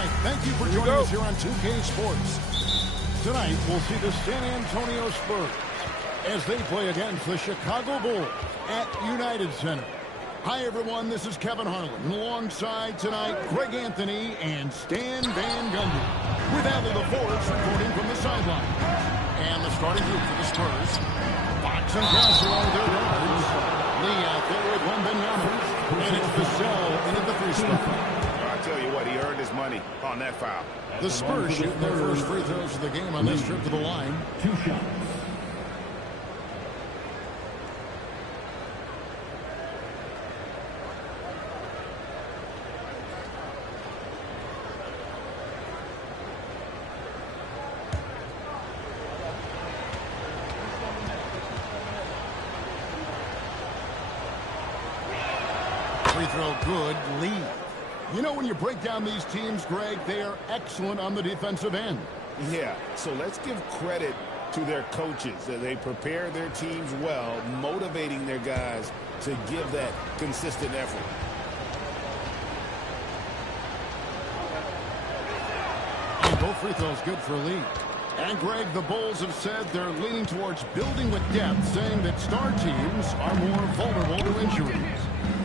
Hey, thank you for joining us here on 2K Sports. Tonight, we'll see the San Antonio Spurs as they play against the Chicago Bulls at United Center. Hi, everyone. This is Kevin Harlan. Alongside tonight, Greg Anthony and Stan Van Gundy. With Adley LaForce reporting from the sideline. And the starting group for the Spurs. Fox and Castle are their guards. Lee out there with Wembanyama. And it's Vassell into the free spot. I'll tell you what, he earned his money on that foul. The Spurs shooting their first free throws of the game on this trip to the line. 2 shots. Free throw good, Lee. You know, when you break down these teams, Greg, they are excellent on the defensive end. Yeah, so let's give credit to their coaches. They prepare their teams well, motivating their guys to give that consistent effort. And both free throws good for Lee. And, Greg, the Bulls have said they're leaning towards building with depth, saying that star teams are more vulnerable to injuries.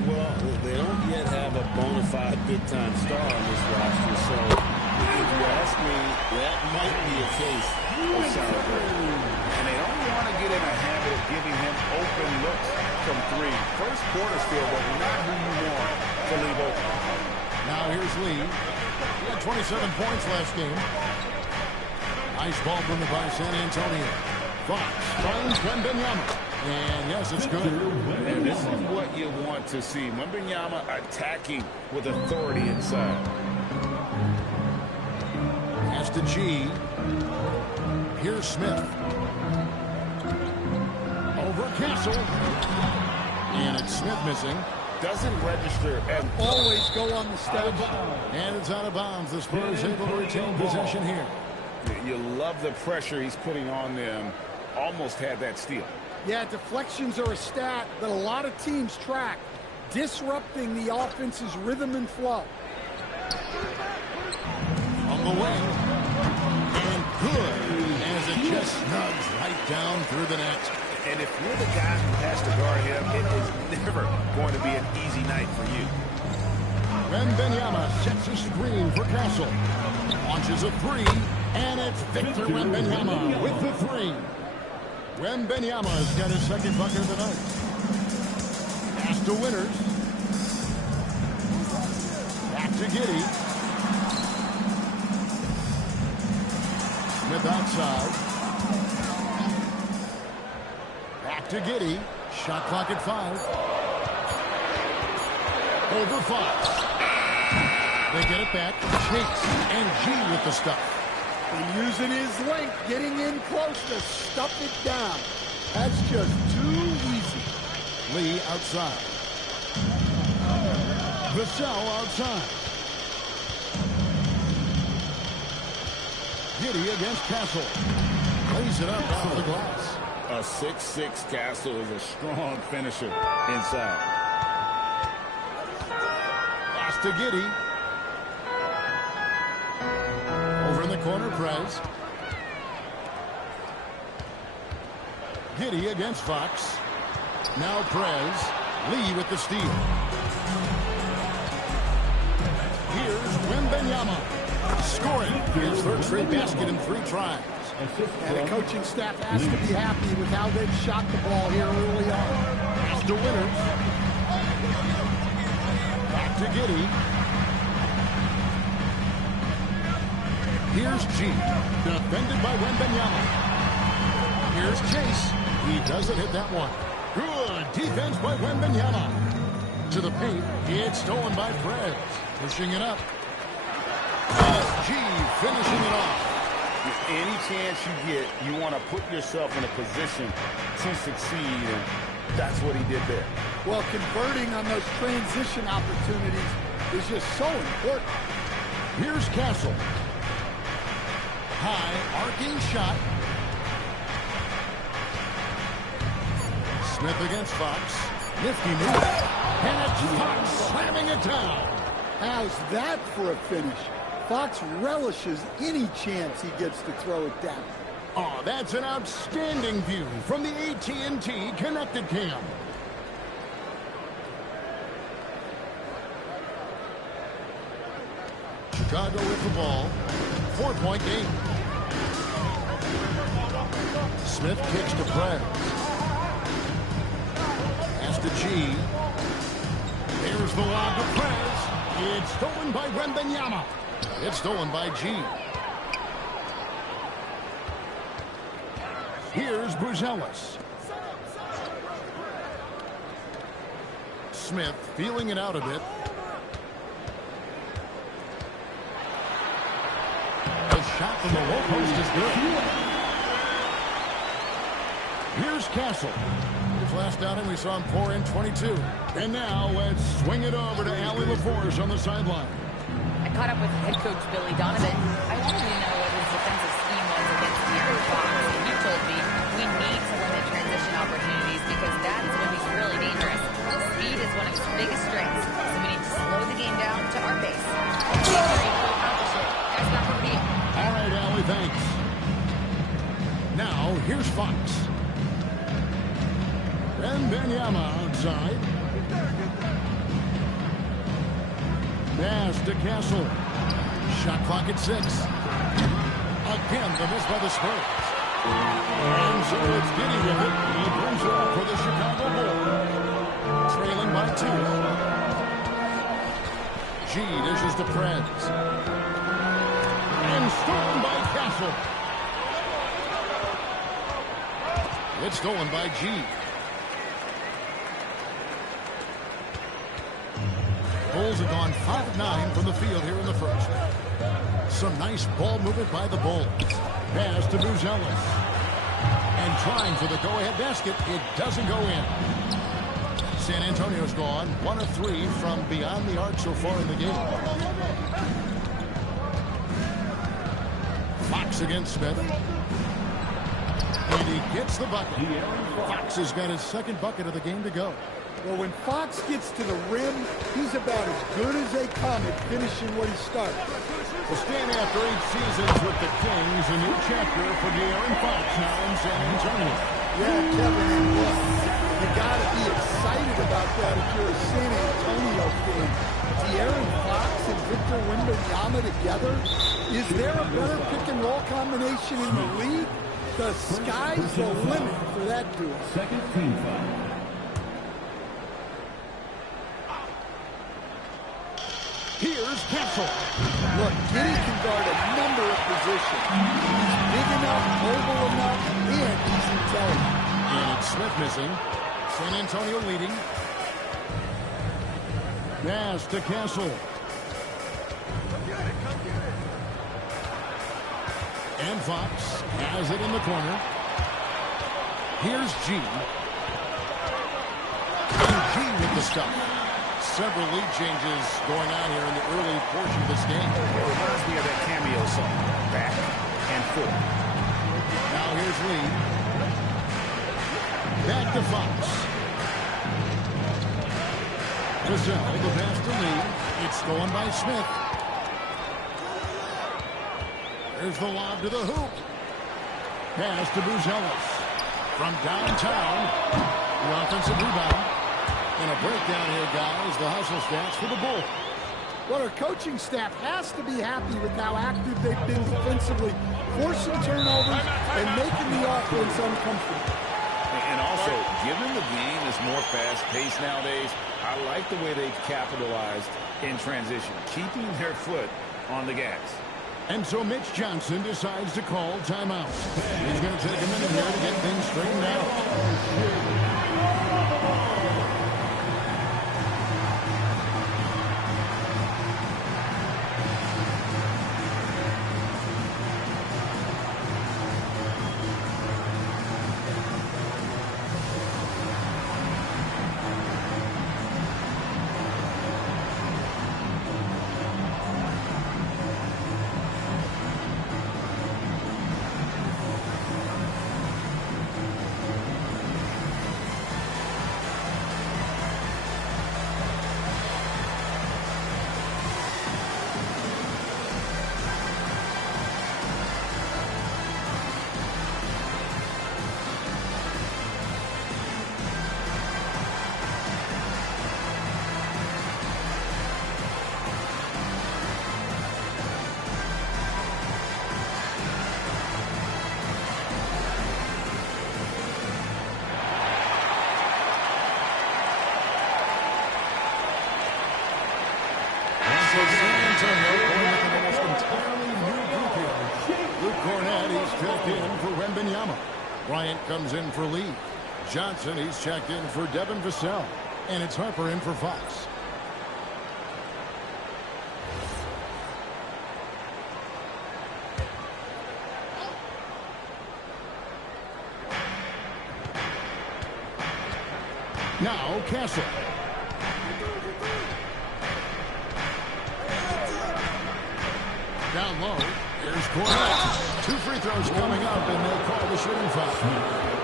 Well, they don't yet have a bona fide big-time star on this roster, so if you ask me, that might be a case for Sauerbrei. And they don't want to get in a habit of giving him open looks from three. First quarter still, but not who you want to leave open. Now here's Lee. He had 27 points last game. Nice ball from the by San Antonio. Fox finds Wembanyama. And yes, it's good. And this is what you want to see. Wembanyama attacking with authority inside. Pass to G. Here's Smith. Over Castle. And it's Smith missing. Doesn't register and always go on the steps. And it's out of bounds. The Spurs able to retain possession here. You love the pressure he's putting on them. Almost had that steal. Yeah, deflections are a stat that a lot of teams track, disrupting the offense's rhythm and flow. On the wing. And good as it just snugs right down through the net. And if you're the guy who has to guard him, it is never going to be an easy night for you. Wembanyama sets a screen for Castle. Launches a three, and it's Victor Wembanyama with the three. Wembanyama's got his second bucket of the night. Pass to Winters. Back to Giddey. Smith outside. Back to Giddey. Shot clock at 5. Over Fox. They get it back. Chase and G with the stuff. And using his length, getting in close to stuff it down. That's just too easy. Lee outside. Vassell outside. Giddey against Castle. Lays it up off the glass. A 6'6" Castle is a strong finisher inside. Pass to Giddey. Over in the corner, Prez. Giddey against Fox. Now Prez. Lee with the steal. Here's Wembanyama. Scoring his third straight basket in 3 tries. And the coaching staff has to be happy with how they've shot the ball here early on. Pass to Winters. Back to Giddey. Here's G. Defended by Wembanyama. Here's Chase. He doesn't hit that one. Good defense by Wembanyama. To the paint. It's stolen by Prez. Pushing it up. G finishing it off. Any chance you get, you want to put yourself in a position to succeed, and that's what he did there. Well, converting on those transition opportunities is just so important. Here's Castle. High, arcing shot. Smith against Fox. Nifty move. And it's Fox slamming it down. How's that for a finish? Fox relishes any chance he gets to throw it down. Oh, that's an outstanding view from the AT&T Connected Cam. Chicago with the ball. 4-point game. Smith kicks to Prez. Pass to G. There's the lob to Prez. It's stolen by Wembanyama. It's stolen by G. Here's Buzelis. Smith feeling it out a bit. The shot from the low post is good. Here's Castle. His last outing, we saw him pour in 22. And now let's swing it over to Allie LaForce on the sideline. I caught up with head coach Billy Donovan. I wanted to know what his defensive scheme was against De'Aaron Fox. And he told me we need to limit transition opportunities because that is when he's really dangerous. Speed is one of his biggest strengths, so we need to slow the game down to our pace. We're able to accomplish it. Guys, back over to you. All right, Allie, thanks. Now, here's Fox. Wembanyama outside. Pass to Castle. Shot clock at 6. Again, the miss by the Spurs. And so it's Giddey with it. He brings it up for the Chicago Bulls. Trailing by 2. G dishes to Prez. And stolen by Castle. It's stolen by G. Bulls have gone 5-9 from the field here in the first. Some nice ball movement by the Bulls. Pass to Buzelis. And trying for the go-ahead basket. It doesn't go in. San Antonio's gone 1 of 3 from beyond the arc so far in the game. Fox against Smith. And he gets the bucket. Fox has got his second bucket of the game to go. Well, when Fox gets to the rim, he's about as good as they come at finishing what he starts. We'll stand after 8 seasons with the Kings. A new chapter for De'Aaron Fox now in San Antonio. Yeah, Kevin, and look, you got to be excited about that if you're a San Antonio fan. De'Aaron Fox and Victor Wembanyama together, is there a better pick-and-roll combination in the league? The sky's the limit for that duo. Second team foul. Here's Castle. Look, Giddey can guard a number of positions. He's big enough, mobile enough, and he's intelligent. And it's Smith missing. San Antonio leading. Pass to Castle. And Fox has it in the corner. Here's G. And G with the stuff. Several lead changes going on here in the early portion of this game. It reminds me of that cameo song, Back and Forth. Now here's Lee. Back to Fox. Vassell, the pass to Lee. It's stolen by Smith. There's the lob to the hoop. Pass to Buzelis. From downtown. The offensive rebound. And a breakdown here, guys. The hustle stats for the Bulls. Well, our coaching staff has to be happy with how active they've been defensively, forcing turnovers and making the offense uncomfortable. And also, given the game is more fast-paced nowadays, I like the way they've capitalized in transition, keeping their foot on the gas. And so Mitch Johnson decides to call timeout. He's going to take a minute here to get things straightened out. checked in for Wembanyama. Bryant comes in for Lee. Johnson, he's checked in for Devin Vassell. And it's Harper in for Fox. Now Castle. Down low. Here's Cornette. 2 free throws coming up, and they call the shooting foul.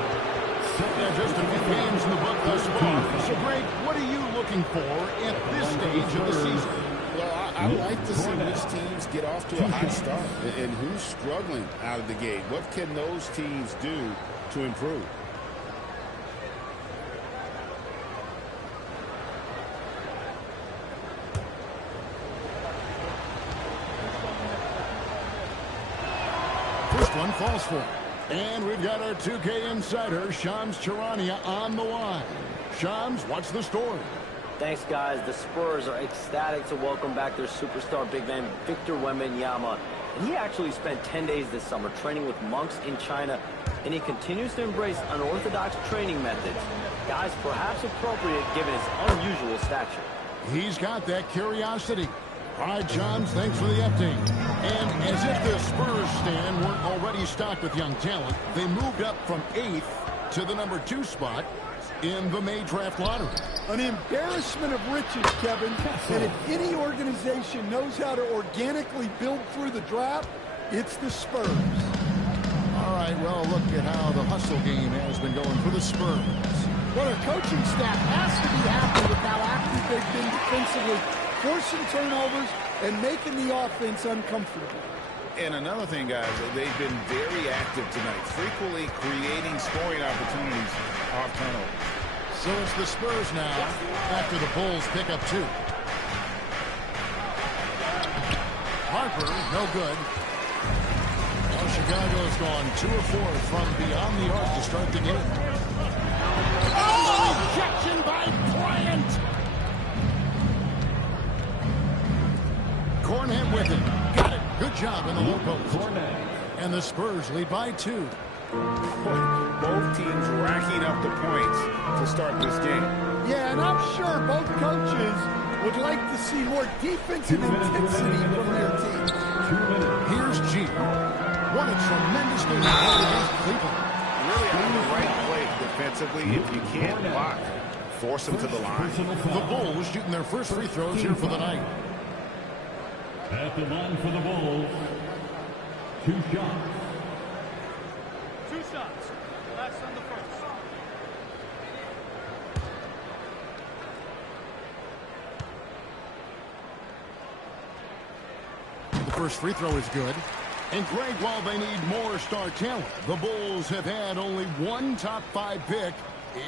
Yeah, just a few games in the book thus far. So, Greg, what are you looking for at this stage of the season? Well, I like to see which teams get off to a hot start and who's struggling out of the gate. What can those teams do to improve? First one falls for him. And we've got our 2K insider, Shams Charania, on the line. Shams, what's the story? Thanks, guys. The Spurs are ecstatic to welcome back their superstar big man, Victor Wembanyama. And he actually spent 10 days this summer training with monks in China, and he continues to embrace unorthodox training methods. Guys, perhaps appropriate given his unusual stature. He's got that curiosity. All right, Johns, thanks for the update. And as if the Spurs stand weren't already stocked with young talent, they moved up from 8th to the number 2 spot in the May draft lottery. An embarrassment of riches, Kevin. And if any organization knows how to organically build through the draft, it's the Spurs. All right, well, look at how the hustle game has been going for the Spurs. Well, their coaching staff has to be happy with how active they've been defensively, forcing turnovers and making the offense uncomfortable. And another thing, guys, they've been very active tonight, frequently creating scoring opportunities off turnovers. So it's the Spurs now after the Bulls pick up 2. Harper, no good. Well, Chicago's gone 2 of 4 from beyond the arc to start the game. Oh, rejection by Bryant. Cornette with it. Got it. Good job in the low post. And the Spurs lead by 2. Both teams racking up the points to start this game. Yeah, and I'm sure both coaches would like to see more defensive intensity from their teams. Here's G. What a tremendous game against Cleveland. Really on the right play defensively. If you can't block, force them to the line. The Bulls shooting their first free throws here for the night. At the line for the Bulls, 2 shots. 2 shots. Last on the first. The first free throw is good. And Greg, while they need more star talent, the Bulls have had only 1 top 5 pick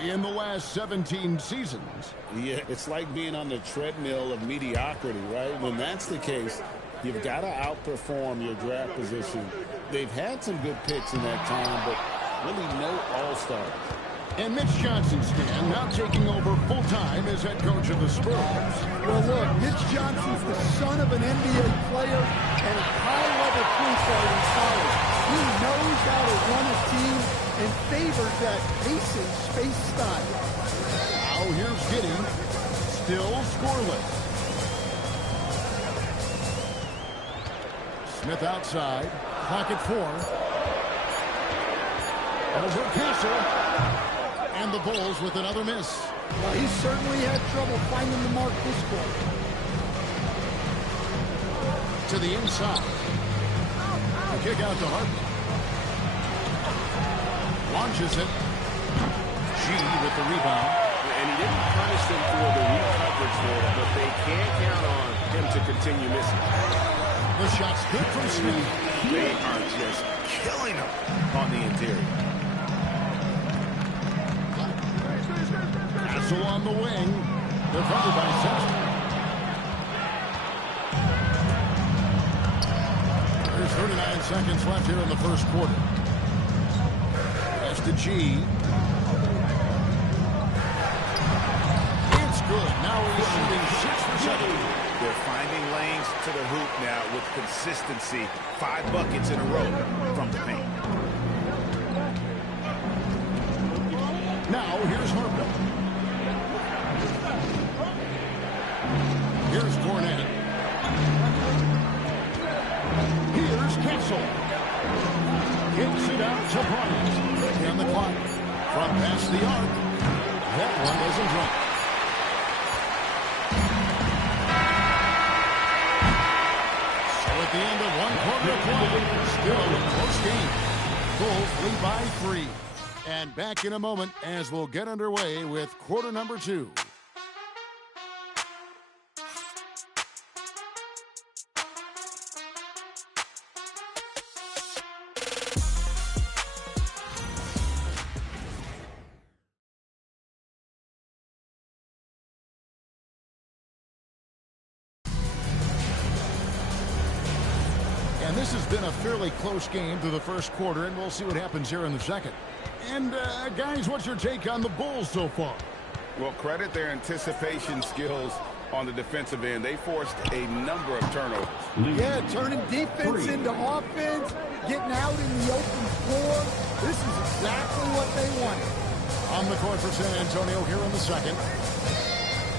in the last 17 seasons. Yeah, it's like being on the treadmill of mediocrity, right? When that's the case, you've got to outperform your draft position. They've had some good picks in that time, but really no all-stars. And Mitch Johnson, Stan, now taking over full-time as head coach of the Spurs. Well, look, Mitch Johnson's the son of an NBA player and a high-level point guard in college. He knows how to run a team and favors that pacing space style. Now here's Giddey, still scoreless. Smith outside, clock at 4. Over Castle. And the Bulls with another miss. Well, he certainly had trouble finding the mark this quarter. To the inside. The kick out to Harper. Launches it. G with the rebound. And he didn't punish them for the weak coverage there, but they can't count on him to continue missing. The shot's good from Smith. They are just killing him on the interior. Castle on the wing. Defended by Sexton. There's 39 seconds left here in the first quarter. Pass to G. It's good. Now he's shooting 6 for 7. They're finding lanes to the hoop now with consistency. 5 buckets in a row from the paint. Now, here's Harper. Here's Fournette. Here's Castle. Kicks it out to Bryant. And the clock from past the arc. That one doesn't drop. So at the end of one quarter of play, still a close game. Bulls lead by 3. And back in a moment as we'll get underway with quarter number 2. And this has been a fairly close game through the first quarter, and we'll see what happens here in the second. And, guys, what's your take on the Bulls so far? Well, credit their anticipation skills on the defensive end. They forced a number of turnovers. Yeah, turning defense into offense, getting out in the open floor. This is exactly what they wanted. On the court for San Antonio here in the second.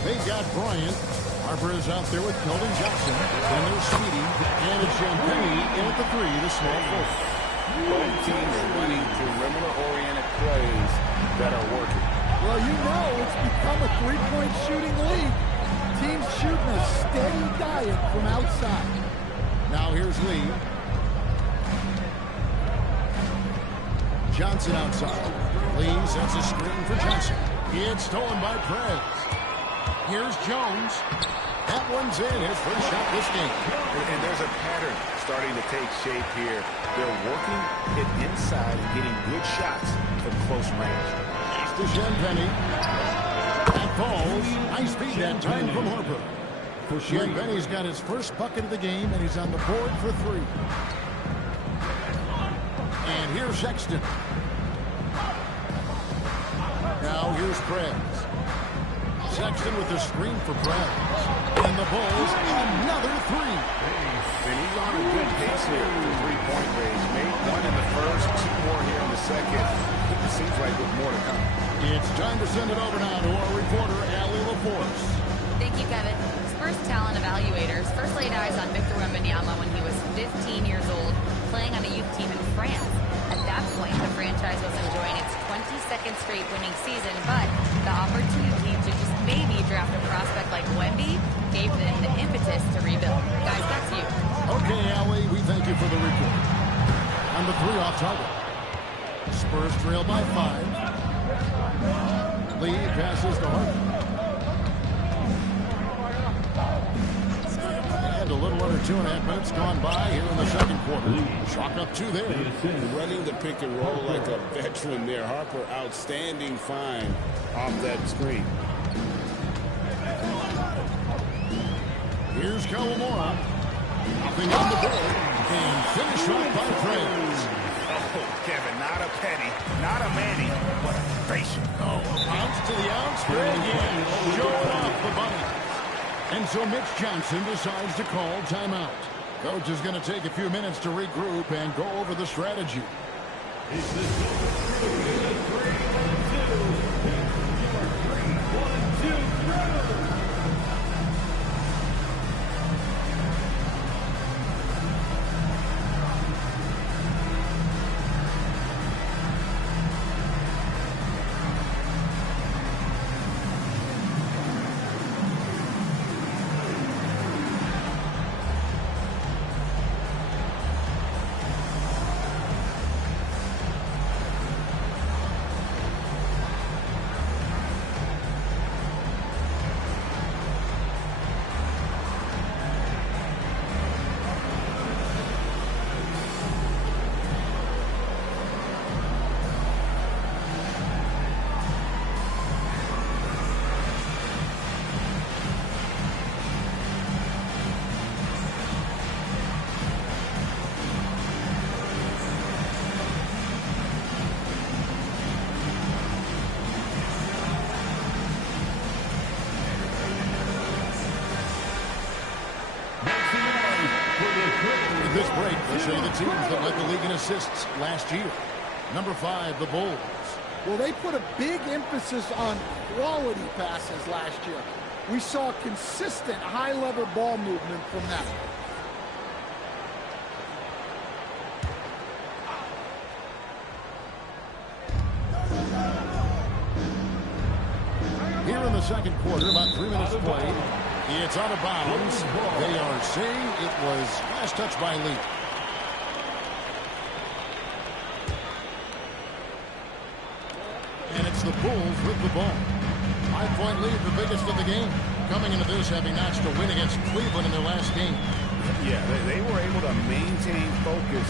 They've got Bryant. Harper is out there with Keldon Johnson. Then there's Speedy. And it's Champagne in at the 3, the small forward. Both teams running perimeter-oriented plays that are working. Well, you know it's become a three-point shooting league. Teams shooting a steady diet from outside. Now here's Lee. Johnson outside. Lee sets a screen for Johnson. It's stolen by Prez. Here's Jones. That one's in. His first shot this game. And there's a pattern starting to take shape here. They're working it inside and getting good shots from close range. To Champagne. That falls. Nice feed that time from Harper. For Champagne's got his first bucket of the game, and he's on the board for 3. And here's Sexton. Now here's Prez. Sexton with the screen for Prez. And the Bulls, another 3. And he's on a good pace here for three-point range. Made 1 in the first, 2 more here in the second. It seems like with more to come. It's time to send it over now to our reporter, Allie LaForce. Thank you, Kevin. Spurs talent evaluators first laid eyes on Victor Wembanyama when he was 15 years old, playing on a youth team in France. At that point, the franchise was enjoying its 22nd straight winning season, but the opportunity to just maybe draft a prospect like Wemby gave them the impetus to rebuild. Guys, back to you. Okay, Allie, we thank you for the report. On the 3 off target. Spurs trail by 5. Lee passes to Harper. And a little under 2.5 minutes gone by here in the second quarter. Chalk up 2 there. Running the pick and roll like a veteran there. Harper, outstanding find off that screen. Here's Kawamura. Nothing on the board. And finish off by Prez. Oh, Kevin, not a penny, not a Manny, but a facial. Oh, bounce to the ounce. Again, showing off the bunny. And so Mitch Johnson decides to call timeout. Coach is going to take a few minutes to regroup and go over the strategy. This break, we'll show you the teams that led the league in assists last year. Number 5, the Bulls. Well, they put a big emphasis on quality passes last year. We saw consistent high-level ball movement from them. Here in the second quarter, about 3 minutes played. It's out of bounds. They are saying it was last touch by Lee. And it's the Bulls with the ball. 5-point lead, the biggest of the game. Coming into this, having notched a win against Cleveland in their last game. Yeah, they were able to maintain focus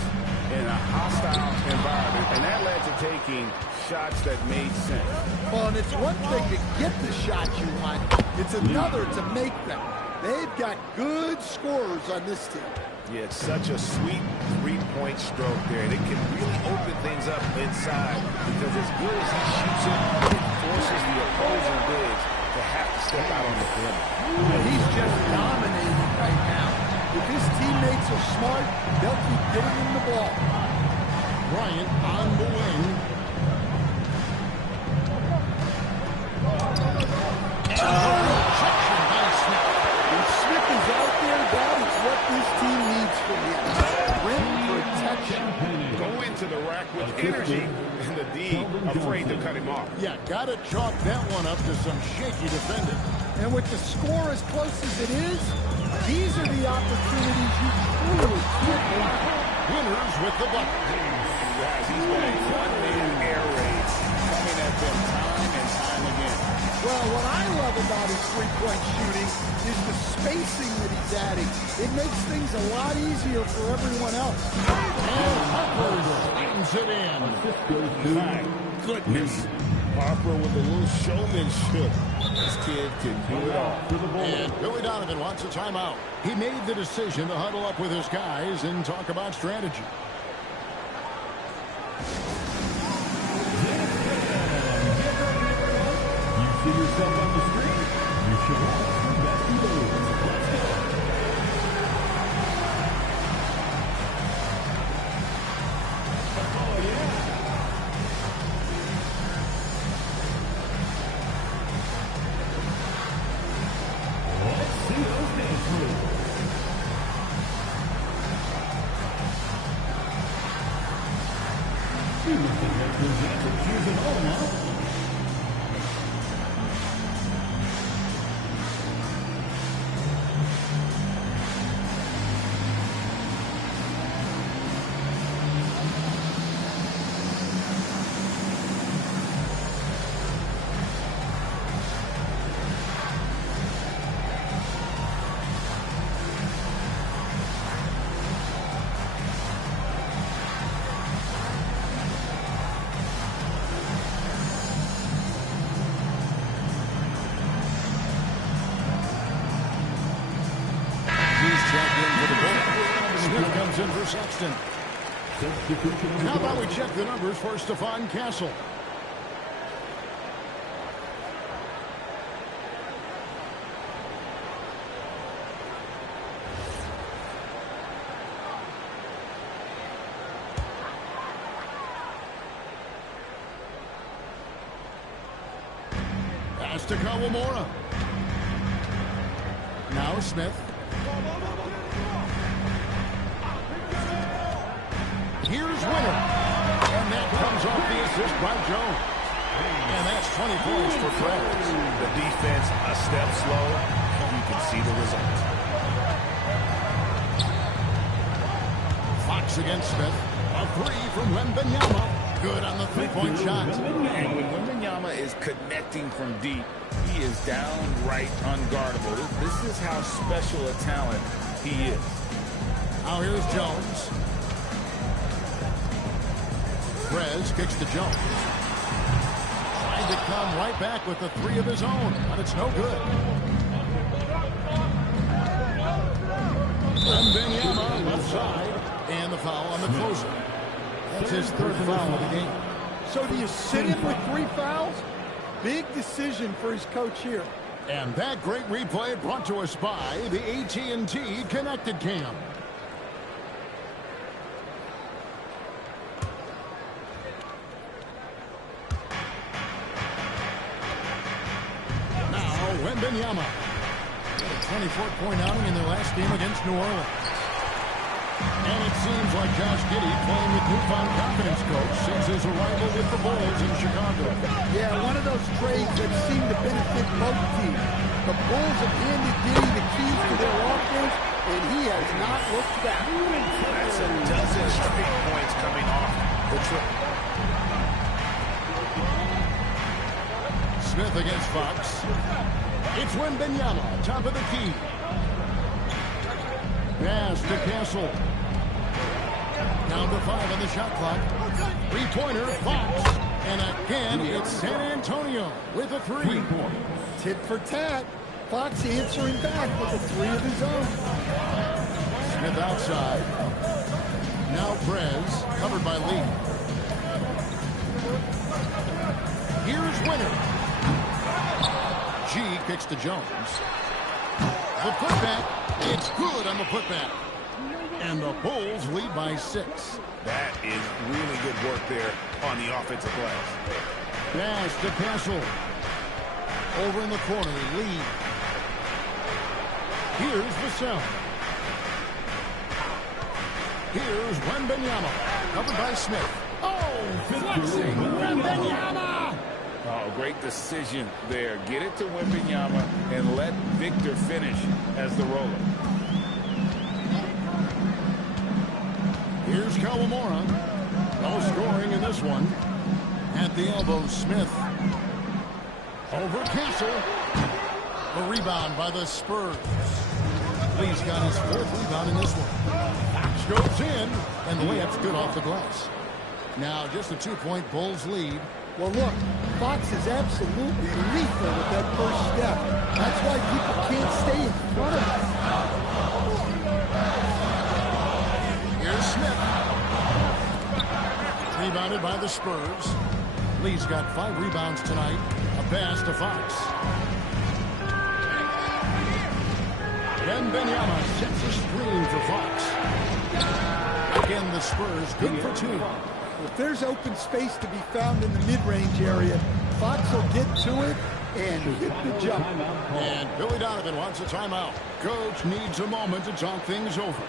in a hostile environment, and that led to taking shots that made sense. Well, and it's one thing to get the shots you want. It's another to make them. They've got good scorers on this team. Yeah, it's such a sweet three-point stroke there. It can really open things up inside because as good as he shoots it, it forces the opposing bigs to have to step out on the perimeter. And he's just dominating right now. If his teammates are smart, they'll keep getting him the ball. Bryant on the wing. When Smith is out there, that is what this team needs from him. Rim protection. Go into the rack with energy, and the D afraid to cut him off. Yeah, got to chalk that one up to some shaky defending. And with the score as close as it is, these are the opportunities you truly can't block. Winners with the bucket. Guys, he's got a one-man air raid coming at them time and time again. Well, what I love about his three-point shooting is the spacing that he's adding. It makes things a lot easier for everyone else. And Harper straightens it in. My goodness. Harper with a little showmanship. This kid can do it all. And Billy Donovan wants a timeout. He made the decision to huddle up with his guys and talk about strategy. See yourself on the screen? You should watch your best moves. Let's go. Oh, yeah. Let's see those dance moves. You must have represented years and all now. In for Sexton. How about we check the numbers for Stephon Castle? Pass to Kawamura. Now Smith. Here's Winner. And that comes off the assist by Jones. And that's 20 points for Fred. The defense a step slow, and you can see the result. Fox against Smith. A three from Wembanyama. Good on the three-point shot. And when Wembanyama is connecting from deep, he is downright unguardable. This is how special a talent he is. Now here's Jones. Perez kicks to Jones. Trying to come right back with the three of his own, but it's no good. Wembanyama left side, and the foul on the closer. That's his third foul of the game. So do you sit him with 3 fouls? Big decision for his coach here. And that great replay brought to us by the AT&T Connected Cam. Wembanyama. A 24-point outing in their last game against New Orleans. And it seems like Josh Giddey playing with newfound confidence, coach, since his arrival with the Bulls in Chicago. Yeah, one of those trades that seemed to benefit both teams. The Bulls have handed Giddey the keys to their offense, and he has not looked back. That's a dozen straight points coming off the trip. Smith against Fox. It's Wembanyama, top of the key. Pass to Castle. Down to 5 on the shot clock. Three-pointer, Fox. And again, it's San Antonio with a 3. Tit for tat. Fox answering back with a 3 of his own. Smith outside. Now Prez, covered by Lee. Here's Winner. G kicks to Jones. The putback. It's good on the putback. And the Bulls lead by 6. That is really good work there on the offensive glass. Pass to Castle. Over in the corner, Lee. Here's Vassell. Here's Wembanyama. Covered by Smith. Oh, flexing Wembanyama! Oh, great decision there. Get it to Wembanyama and let Victor finish as the roller. Here's Kawamura. No scoring in this one. At the elbow, Smith. Over Castle. The rebound by the Spurs. Lee's got his 4th rebound in this one. Fox goes in, and the layup's good off the glass. Now just a 2-point Bulls lead. Well, look, Fox is absolutely lethal with that first step. That's why people can't stay in front of him. Here's Smith. Rebounded by the Spurs. Lee's got 5 rebounds tonight. A pass to Fox. Wembanyama sets a screen for Fox. Again, the Spurs good for 2. If there's open space to be found in the mid-range area, Fox will get to it and hit the jump. And Billy Donovan wants a timeout. Coach needs a moment to talk things over.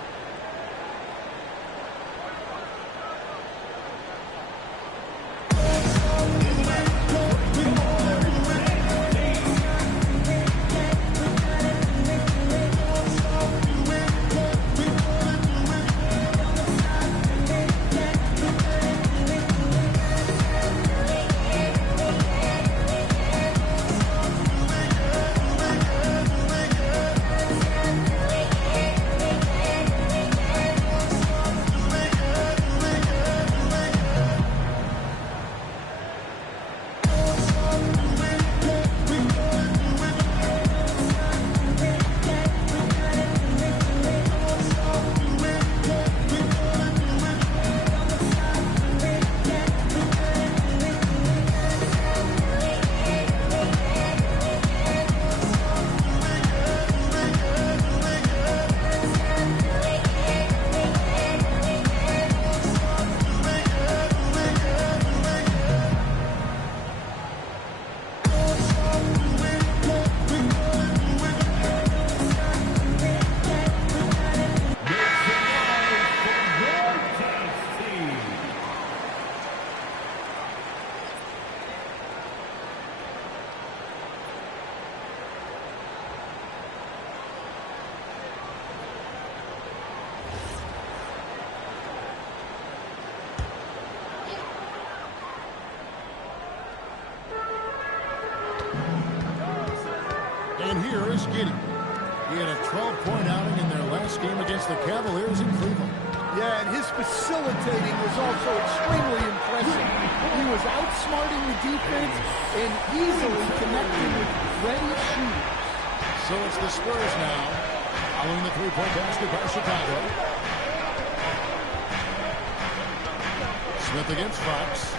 And here is Giddey. He had a 12-point outing in their last game against the Cavaliers in Cleveland. Yeah, and his facilitating was also extremely impressive. He was outsmarting the defense and easily connecting with ready shooters. So it's the Spurs now, following the 3-point basket by Chicago. Smith against Fox.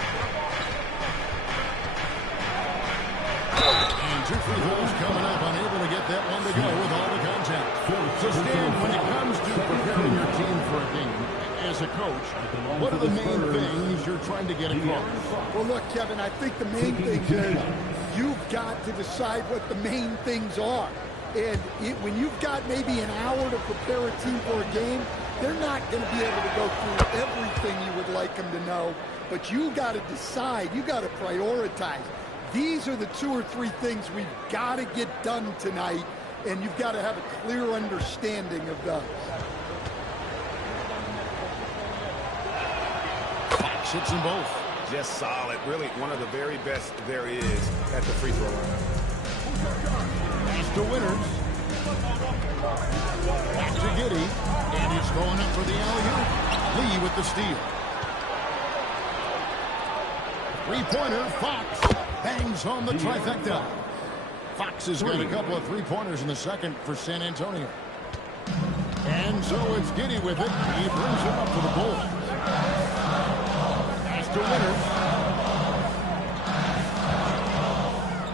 And 2 free throws coming up, unable to get that one to go with all the contact. So, Stan, when it comes to preparing your team for a game, as a coach, what are the main things you're trying to get across? Well, look, Kevin, I think the main thing is you've got to decide what the main things are. And when you've got maybe an hour to prepare a team for a game, they're not going to be able to go through everything you would like them to know. But you got to decide. You got to prioritize. These are the 2 or 3 things we've got to get done tonight, and you've got to have a clear understanding of those. Fox hits them both. Just solid. Really one of the very best there is at the free throw line. Pass to Winters. Back to Giddey. And he's going up for the alley-oop. Lee with the steal. Three-pointer, Fox bangs home the trifecta. Fox has got a couple of three-pointers in the second for San Antonio. And so it's Giddey with it. He brings it up for the Bulls. Pass to Winters.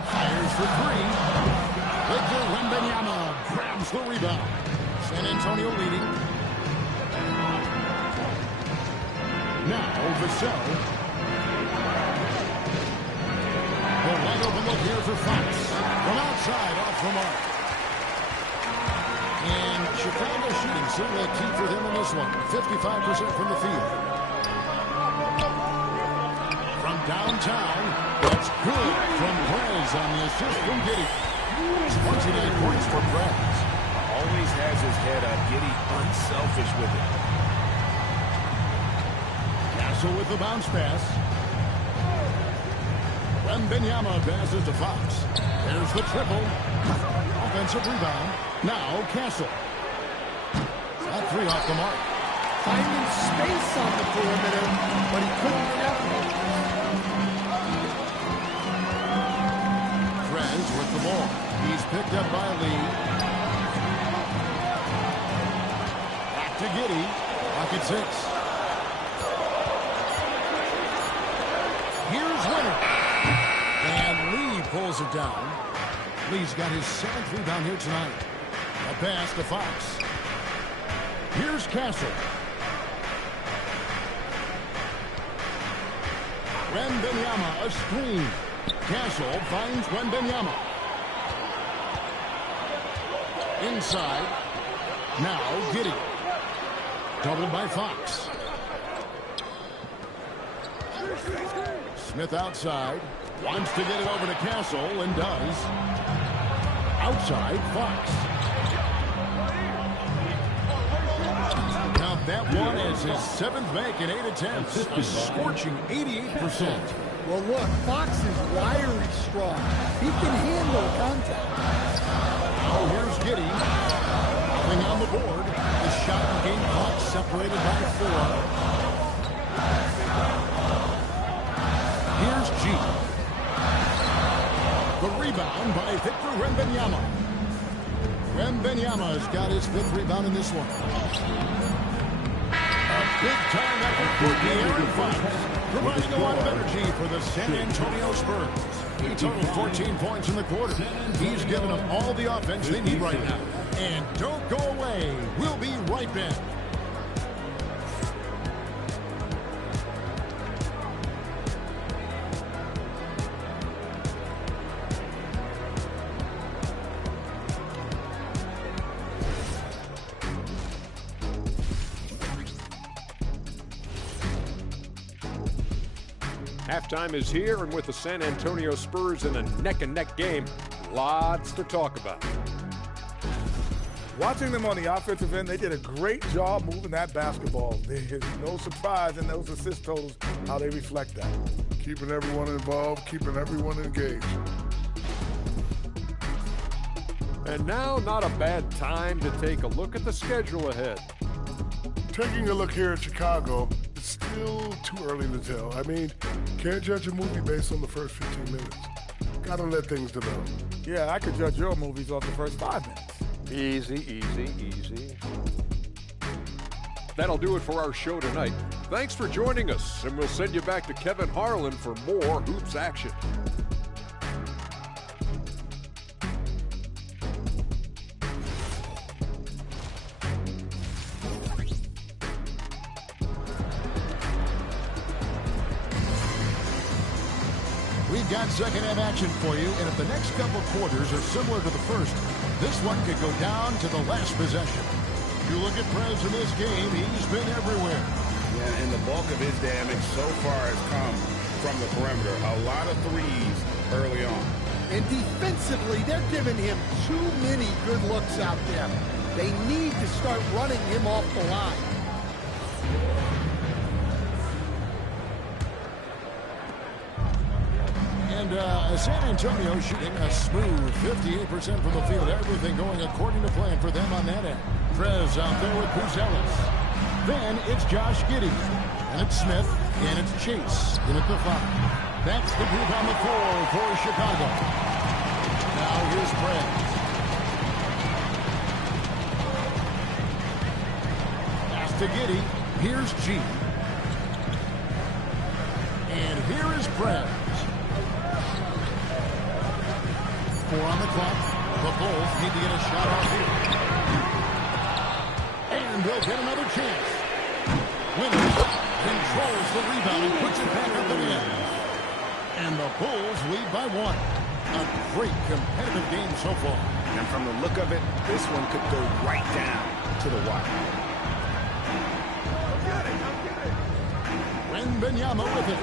Fires for 3. Victor Wembanyama grabs the rebound. San Antonio leading. Now Vassell. A wide open look here for Fox. From outside, off the mark. And Chicago shooting certainly a key for them in this one. 55% from the field. From downtown, that's good from Prez on the assist from Giddey. 29 points for Prez. Always has his head up. Giddey unselfish with it. Castle with the bounce pass. Wembanyama passes to Fox. There's the triple. Offensive rebound. Now Castle. That 3 off the mark. Finding space on the perimeter, but he couldn't connect it. Prez with the ball. He's picked up by Lee. Back to Giddey. Pocket 6. Here's Winter. And Lee pulls it down. Lee's got his 7th rebound here tonight. A pass to Fox. Here's Castle. Wembanyama, a screen. Castle finds Wembanyama. Inside. Now Giddey. Doubled by Fox. Smith outside. Wants to get it over to Castle and does. Outside, Fox. Now that one is his 7th make in 8 attempts. A scorching 88%. Well, look, Fox is wiry strong. He can handle contact. Oh, here's Giddey. Nothing on the board. The shot and game clock separated by 4. Here's G. The rebound by Victor Wembanyama. Wembanyama's got his 5th rebound in this one. A big-time effort for De'Aaron Fox, providing a lot of energy for the San Antonio Spurs. He totaled 14 points in the quarter. He's given them all the offense they need right now. And don't go away. We'll be right back. Halftime is here, and with the San Antonio Spurs in a neck-and-neck game, lots to talk about. Watching them on the offensive end, they did a great job moving that basketball. There's no surprise in those assist totals how they reflect that. Keeping everyone involved, keeping everyone engaged. And now, not a bad time to take a look at the schedule ahead. Taking a look here at Chicago, it's still too early to tell. I mean, can't judge a movie based on the first 15 minutes. Gotta let things develop. Yeah, I could judge your movies off the first 5 minutes. Easy, easy, easy. That'll do it for our show tonight. Thanks for joining us, and we'll send you back to Kevin Harlan for more Hoops action. we've got second half action for you, and if the next couple quarters are similar to the first, this one could go down to the last possession. You look at Prez in this game, he's been everywhere. Yeah, and the bulk of his damage so far has come from the perimeter. A lot of threes early on. And defensively, they're giving him too many good looks out there. They need to start running him off the line. And San Antonio shooting a smooth 58% from the field. Everything going according to plan for them on that end. Prez out there with Buzelis. Then it's Josh Giddey. And it's Smith. And it's Chase in at the 5. That's the group on the floor for Chicago. Now here's Prez. Pass to Giddey. Here's G. And here is Prez. 4 on the clock. The Bulls need to get a shot off here. And they'll get another chance. Winters controls the rebound and puts it back up in the end. And the Bulls lead by 1. A great competitive game so far. And from the look of it, this one could go right down to the wire. Wembanyama with it.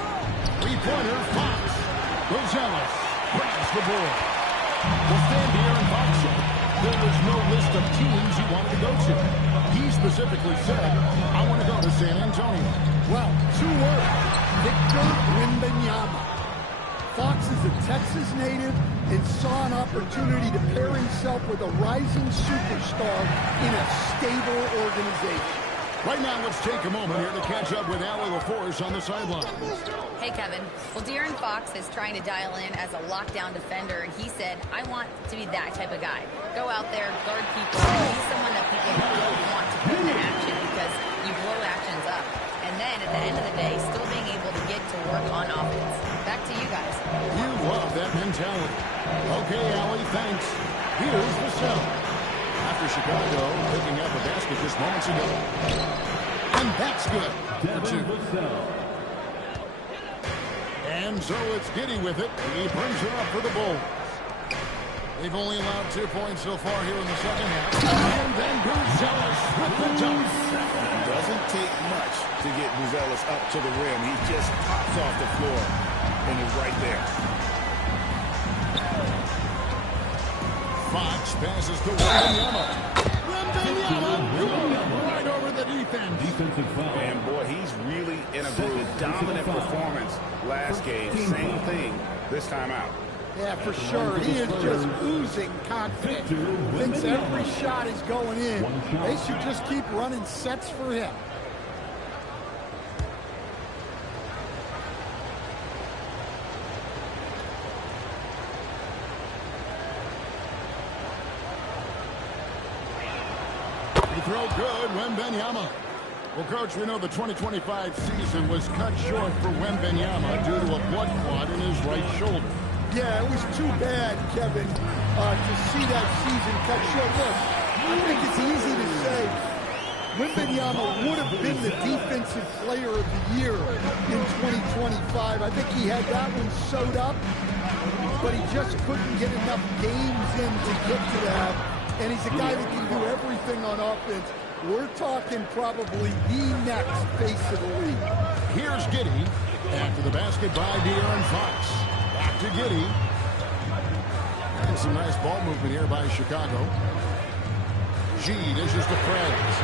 Three-pointer, Fox. Buzelis grabs the board. Well, stand here and Fox said there was no list of teams he wanted to go to. He specifically said, I want to go to San Antonio. Well, 2 words. Victor Wembanyama. Fox is a Texas native and saw an opportunity to pair himself with a rising superstar in a stable organization. Right now, let's take a moment here to catch up with Allie LaForce on the sideline. Hey, Kevin. Well, De'Aaron Fox is trying to dial in as a lockdown defender, and he said, I want to be that type of guy. Go out there, guard people. He's someone that people don't want to put in action because you blow actions up. And then, at the end of the day, still being able to get to work on offense. Back to you guys. You love that mentality. Okay, Allie, thanks. Here's the cell. After Chicago picking up a basket just moments ago. And that's good. For 2. And so it's Giddey with it. He brings it up for the Bulls. They've only allowed 2 points so far here in the second half. And then Buzelis with the dunk. It doesn't take much to get Buzelis up to the rim. He just pops off the floor and is right there. Fox passes to Wembanyama. Wembanyama right over the defense. Defensive foul. And boy, he's really in a groove. Dominant performance last game. Same thing this time out. Yeah, for sure. He is just oozing confidence. Thinks every shot is going in. They should just keep running sets for him. Throw good, Wembanyama. Well, Coach, we know the 2025 season was cut short for Wembanyama due to a blood clot in his right shoulder. Yeah, it was too bad, Kevin, to see that season cut short. Look, I think it's easy to say Wembanyama would have been the defensive player of the year in 2025. I think he had that one sewed up, but he just couldn't get enough games in to get to that. And he's a guy that can do everything on offense. We're talking probably the next face of the league. Here's Giddey after the basket by De'Aaron Fox. Back to Giddey. And some nice ball movement here by Chicago. G dishes to Prez.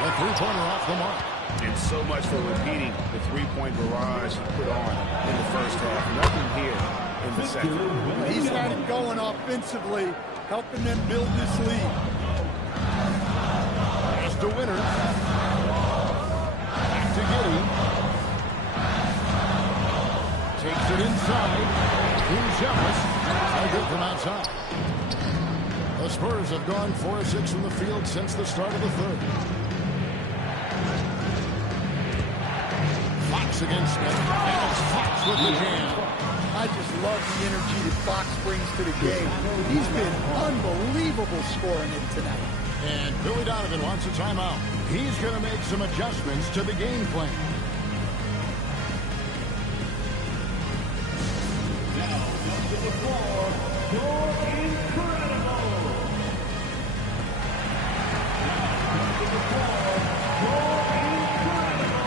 A 3-pointer off the mark. And so much for repeating the 3-point barrage he put on in the first half. Nothing here in the second. He's got it going offensively, helping them build this lead. Pass to Winters. Back to Giddey. Takes it inside. Buzelis. No good from outside. The Spurs have gone 4-6 from the field since the start of the third. Fox against Smith. And it's Fox with the jam. I just love the energy that Fox brings to the game. He's been unbelievable scoring it tonight. And Billy Donovan wants a timeout. He's going to make some adjustments to the game plan. the floor, you're incredible. Now, to the floor, you're incredible.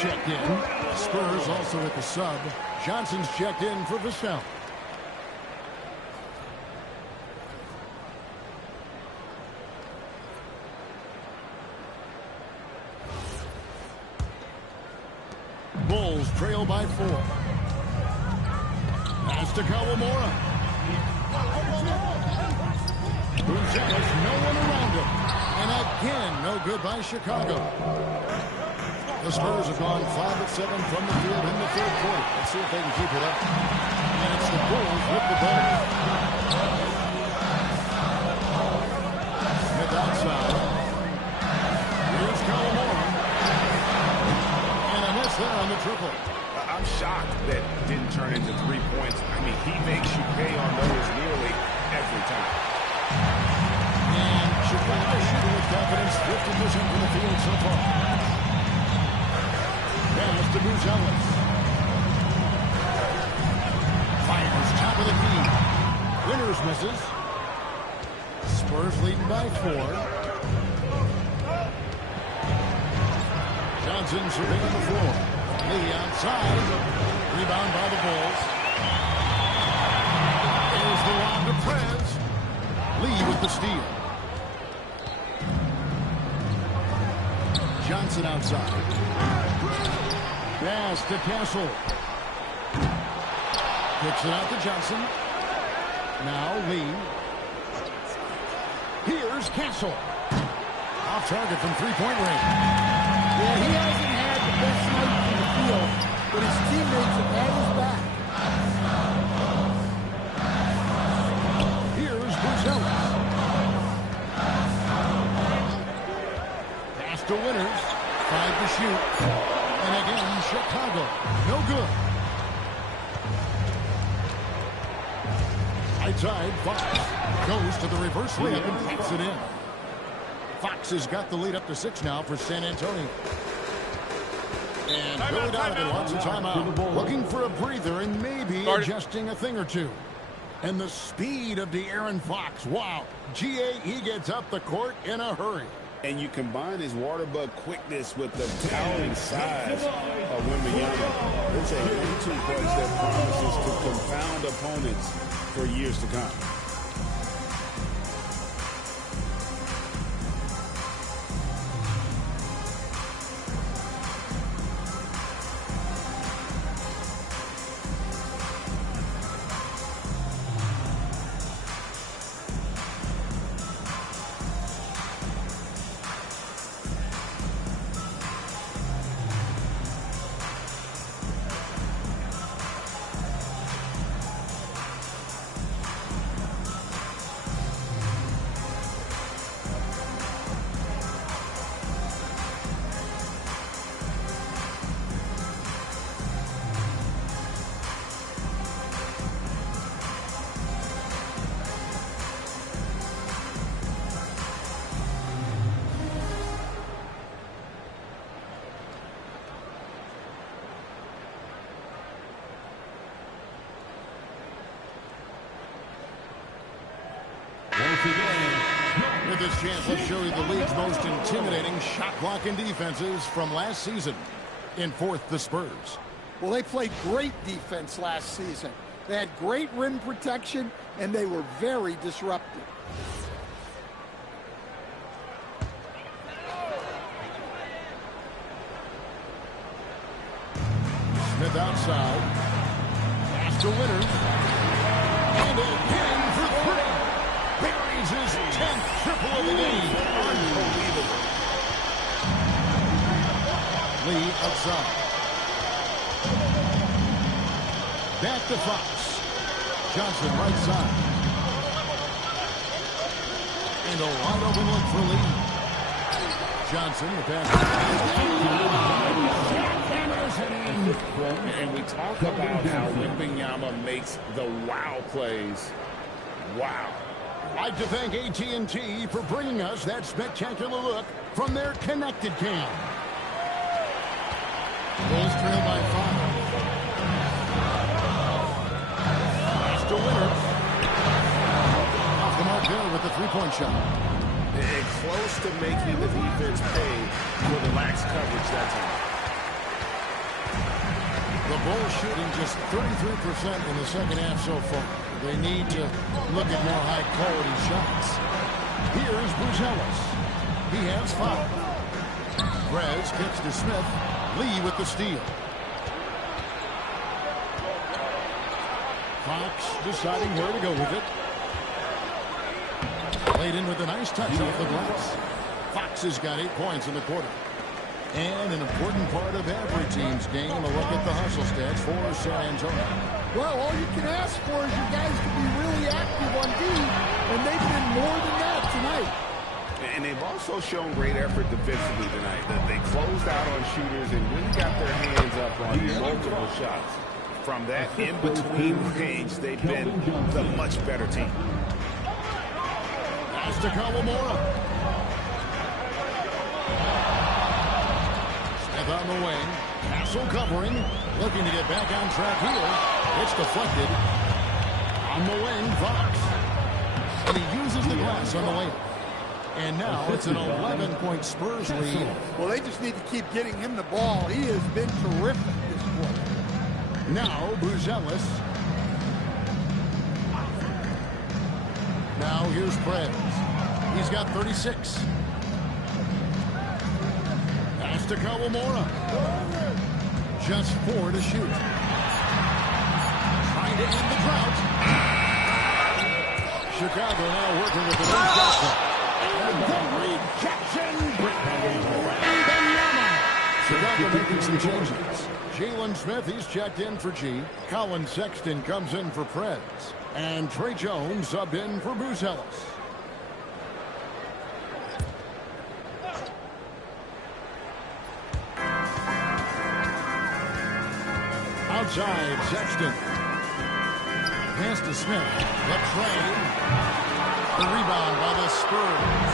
Checked in. Spurs also at the sub. Johnson's checked in for Vassell. Bulls trail by 4. Pass to Kawamura. Bruzelis, no one around him. And again, no good by Chicago. The Spurs have gone 5 of 7 from the field in the third quarter. Let's see if they can keep it up. And it's the Bulls with the ball. Smith outside. Here's Kawamura. And a miss there on the triple. I'm shocked that didn't turn into 3 points. I mean, he makes you pay on those nearly every time. And Chicago shooting with confidence, 50% from the field so far. Pass to Bruzelis. Fires top of the key. Winters misses. Spurs leading by 4. Johnson surveying the floor. Lee outside. Rebound by the Bulls. Here's the lob to Prez. Lee with the steal. Johnson outside. Pass to Castle. Kicks it out to Johnson. Now Lee. Here's Castle. Off target from three-point range. Yeah, he hasn't had the best night in the field, but his teammates have had his back. Here's Bruzelis. Pass to Winters. 5 to shoot. And again, Chicago. No good. Right side, Fox goes to the reverse layup and packs it in. Fox has got the lead up to 6 now for San Antonio. And Billy Donovan wants a timeout. Looking for a breather and maybe adjusting a thing or two. And the speed of De'Aaron Fox. Wow. He gets up the court in a hurry. And you combine his water bug quickness with the towering size of Wembanyama. It's a 1-2 punch that promises to confound opponents for years to come. With this chance, let's show you the league's most intimidating shot-blocking defenses from last season. In 4th, the Spurs. Well, they played great defense last season. They had great rim protection, and they were very disruptive. Smith outside. Pass to Winter. And again for three. Buries his 10th triple of the game. Unbelievable. Lee outside. Back to Fox. Johnson right side. And a wide open look for Lee. Johnson, the pass. And we talk about how Wembanyama makes the wow plays. Wow. I'd like to thank AT&T for bringing us that spectacular look from their connected cam. Bulls trail by 5. Pass to Winter. Off the mark there with the three-point shot. And close to making the defense pay for the lax coverage that time. The Bulls shooting just 33% in the second half so far. They need to look at more high-quality shots. Here's Buzelis. He has 5. Perez kicks to Smith. Lee with the steal. Fox deciding where to go with it. Played in with a nice touch off the glass. Fox has got 8 points in the quarter. And an important part of every team's game, a look at the hustle stats for San Antonio. Well, all you can ask for is your guys to be really active on D, and they've been more than that tonight. And they've also shown great effort defensively tonight. They closed out on shooters and really got their hands up on multiple shots. From that in-between range, they've been the much better team. Pass to Kawamura. Smith on the wing. Castle covering. Looking to get back on track here. It's deflected. On the wing, Fox. And he uses the glass on the layup. And now it's an 11-point Spurs lead. Well, they just need to keep getting him the ball. He has been terrific this quarter. Now Buzelis. Now here's Perez. He's got 36. Pass to Kawamura. Just 4 to shoot. Trying to end the drought. Chicago now working with the big shot. And the rejection. Chicago making some changes. Jalen Smith, he's checked in for G. Colin Sexton comes in for Prez. And Trey Jones subbed in for Buzelis. Outside, Sexton. Pass to Smith. The trade. The rebound by the Spurs.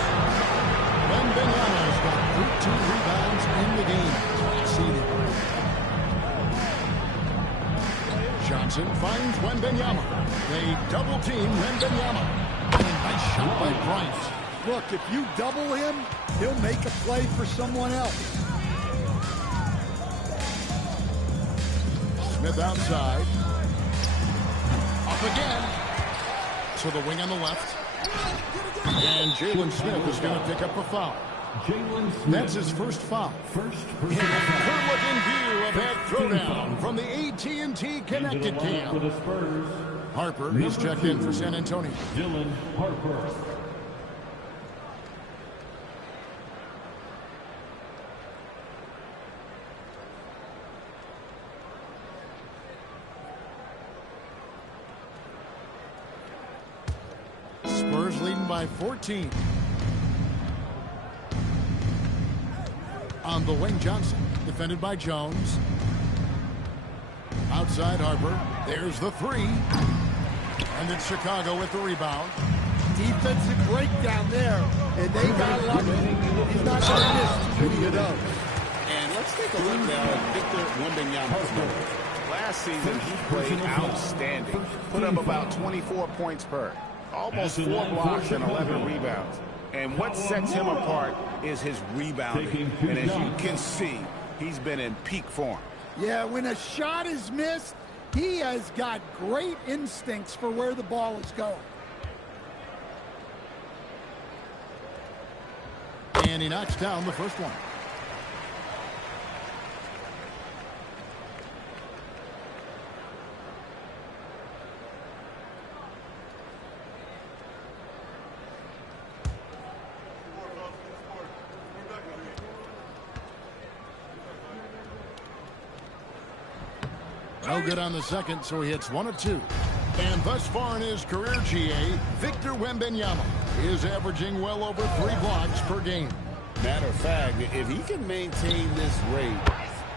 Wembanyama's got 13 rebounds in the game. Johnson finds Wembanyama. They double team Wembanyama. And a nice shot by Bryant. Look, if you double him, he'll make a play for someone else. Smith outside. Up again. To the wing on the left. And Jalen Smith is going to pick up a foul. That's his first foul. Good looking view of that throwdown from the AT&T connected cam. Harper is checked in for San Antonio. Dylan Harper. Spurs leading by 14. On the wing, Johnson, defended by Jones. Outside, Harper. There's the 3. And it's Chicago with the rebound. Defensive breakdown there, and they got lucky. He's not going to miss too many of those. And let's take a look now at Victor Wembanyama's numbers. Last season, he played outstanding. Put up about 24 points per. Almost 4 blocks and 11 rebounds. And what sets him apart is his rebounding. And as you can see, he's been in peak form. Yeah, when a shot is missed, He has got great instincts for where the ball is going. And he knocks down the first one. No good on the second, so he hits 1 of 2. And thus far in his career, GA, Victor Wembanyama is averaging well over 3 blocks per game. Matter of fact, if he can maintain this rate,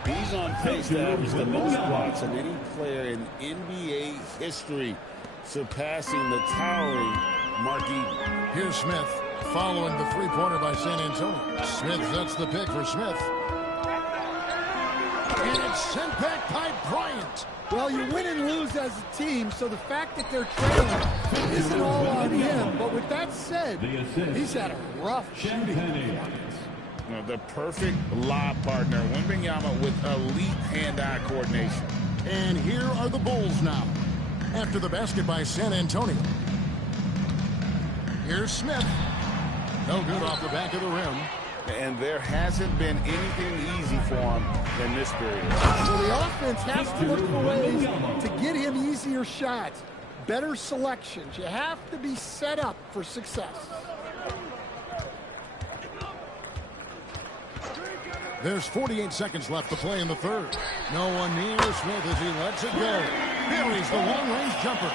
he's on pace to average the most blocks of any player in NBA history, surpassing the towering Mark Eaton. Here's Smith following the three-pointer by San Antonio. Smith sets the pick for Smith. And it's sent back by Bryant. Well, you win and lose as a team, so the fact that they're trailing isn't all on him. But with that said, he's had a rough shooting. The perfect lob partner, Wembanyama with elite hand-eye coordination. And here are the Bulls now, after the basket by San Antonio. Here's Smith. No good off the back of the rim. And there hasn't been anything easy for him in this period. So the offense has to look for ways to get him easier shots, better selections. You have to be set up for success. There's 48 seconds left to play in the third. No one near Smith as he lets it go. Buries the long-range jumper.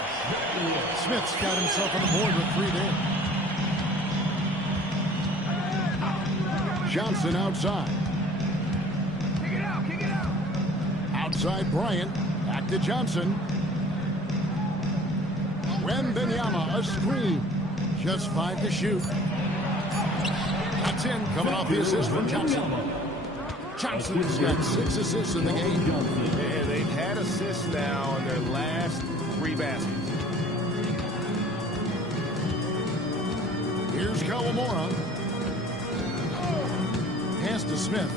Smith's got himself on the board with 3 there. Johnson outside. Kick it out, kick it out. Outside Bryant. Back to Johnson. Wembanyama, a screen. Just 5 to shoot. That's in, coming off the assist from Johnson. Johnson's got 6 assists in the game. Yeah, they've had assists now on their last 3 baskets. Here's Kawamura. Pass to Smith.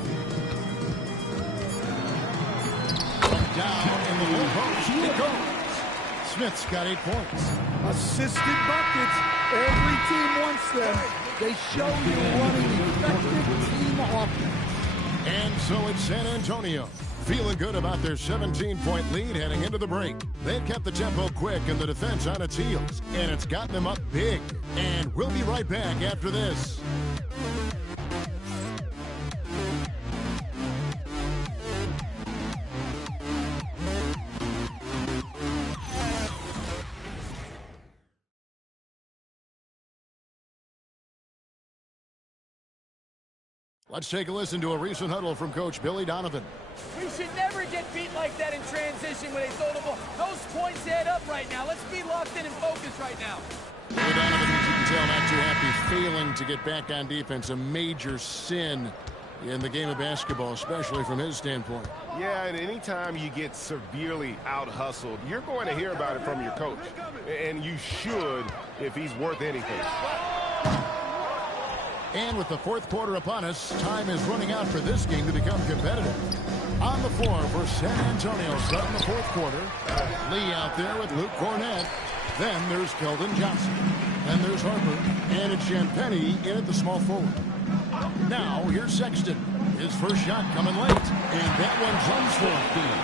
Down in the low post. It goes. Smith's got 8 points. Assisted buckets. Every team wants them. They show you running effective team offense. And so it's San Antonio, feeling good about their 17-point lead heading into the break. They've kept the tempo quick and the defense on its heels, and it's gotten them up big. And we'll be right back after this. Let's take a listen to a recent huddle from Coach Billy Donovan. We should never get beat like that in transition when they throw the ball. Those points add up right now. Let's be locked in and focused right now. Billy Donovan, as you can tell, not too happy failing to get back on defense. A major sin in the game of basketball, especially from his standpoint. Yeah, and anytime you get severely out-hustled, you're going to hear about it from your coach. And you should if he's worth anything. And with the fourth quarter upon us, time is running out for this game to become competitive. On the floor for San Antonio, starting the fourth quarter. Lee out there with Luke Cornett. Then there's Keldon Johnson. Then there's Harper. And it's Champagnie in at the small forward. Now, here's Sexton. His first shot coming late. And that one runs for him.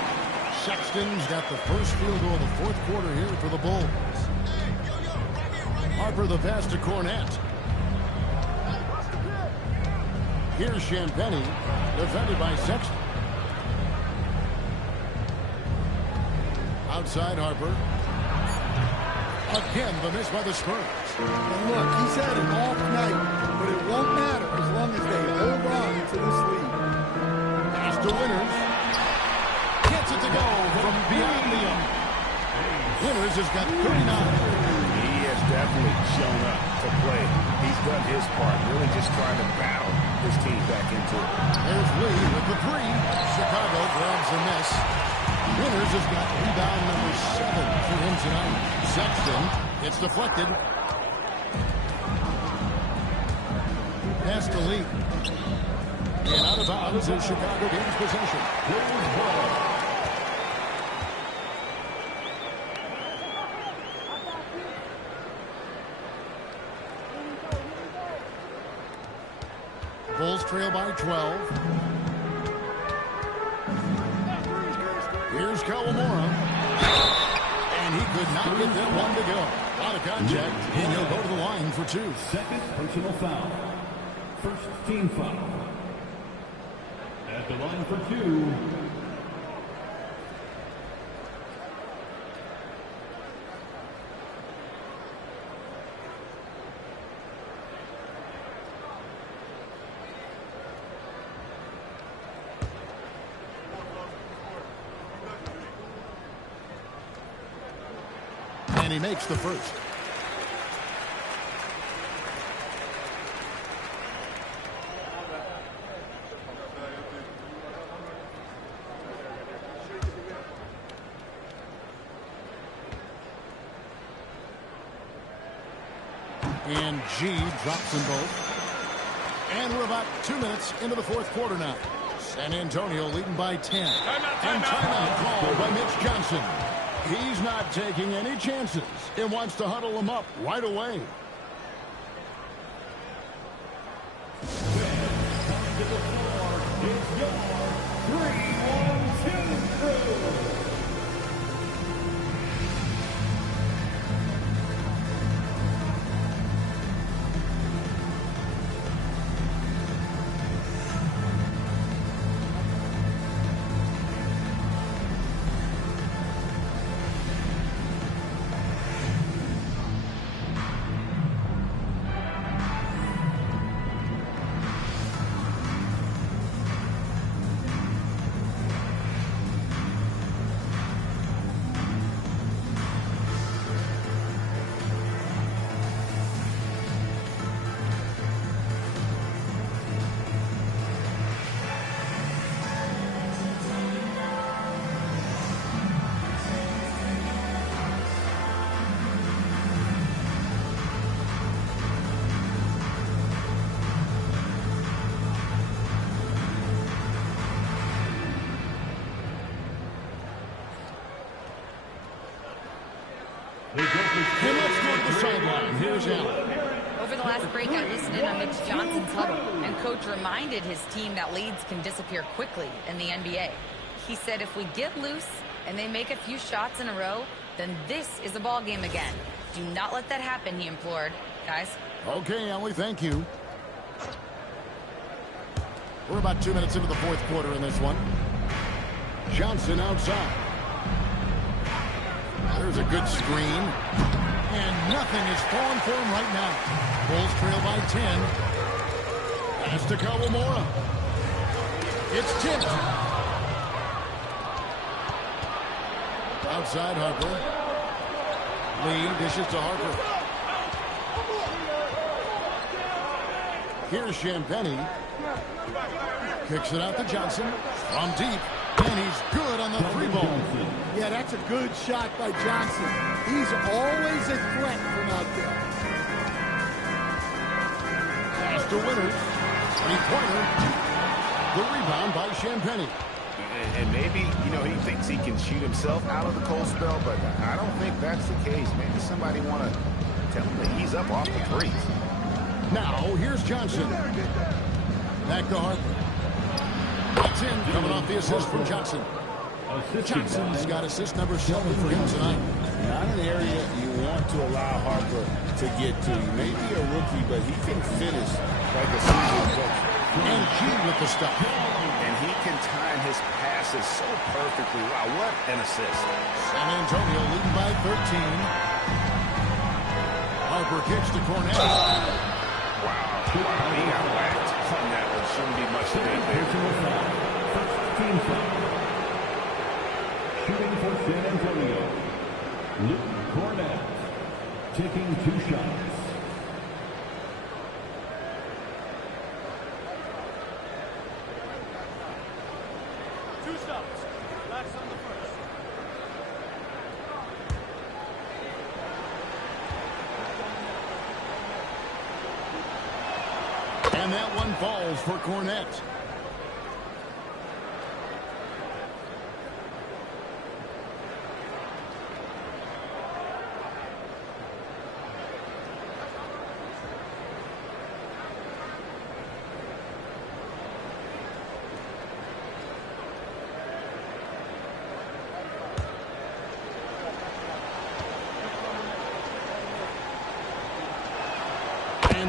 Sexton's got the first field goal of the fourth quarter here for the Bulls. Harper the pass to Cornett. Here's Champagnie, defended by Sexton. Outside Harper. Again, the miss by the Spurs. And look, he's had an off night, but it won't matter as long as they hold on to this lead. Pass to Winters. Gets it to go from beyond the arc. Winters has got 39. He has definitely shown up to play. He's done his part, really just trying to battle his team back into it. There's Lee with the 3. Chicago grabs the miss. Winters has got rebound number 7 for him tonight. Sexton, it's deflected. Pass to Lee. And out of bounds is Chicago gains possession. Bulls trail by 12. Here's Kawamura. And he could not get that one to go. A lot of contact, and he'll go to the line for 2. Second personal foul. First team foul. At the line for 2. And he makes the first. And G drops them both. And we're about 2 minutes into the fourth quarter now. San Antonio leading by 10. And timeout called by Mitch Johnson. He's not taking any chances and wants to huddle them up right away. Coming to the floor is your 3-1-2 crew. And let's go to the sideline. Here's Allen. Over the last break, I listened in on Mitch Johnson's huddle, and Coach reminded his team that leads can disappear quickly in the NBA. He said if we get loose and they make a few shots in a row, then this is a ball game again. Do not let that happen, he implored. Guys. Okay, Ellie, thank you. We're about 2 minutes into the fourth quarter in this one. Johnson outside. There's a good screen. And nothing is falling for him right now. Bulls trail by 10. Pass to Kawamura. It's tipped. Outside Harper. Lee dishes to Harper. Here's Champagnie. Kicks it out to Johnson. From deep. And he's good on the three ball. Yeah, that's a good shot by Johnson. He's always a threat from out there. Pass to Winters. Three-pointer. The rebound by Champagnie. And maybe, he thinks he can shoot himself out of the cold spell, but I don't think that's the case. Maybe somebody want to tell him that he's up off the threes. Now, here's Johnson. Back to Harper. That's in, coming off the assist from Johnson. Johnson's got assist number 7 for him tonight. Not an area you want to allow Harper to get to. He may be a rookie, but he can finish like a seasoned coach. And G with the stop. And he can time his passes so perfectly. Wow, what an assist. San Antonio leading by 13. Harper kicks to Cornette. Wow, he got whacked on that one. Shouldn't be much debate there. First team foul. Shooting for San Antonio, Luke Cornette, taking 2 shots. Two stops. Relax on the first. And that one falls for Cornette.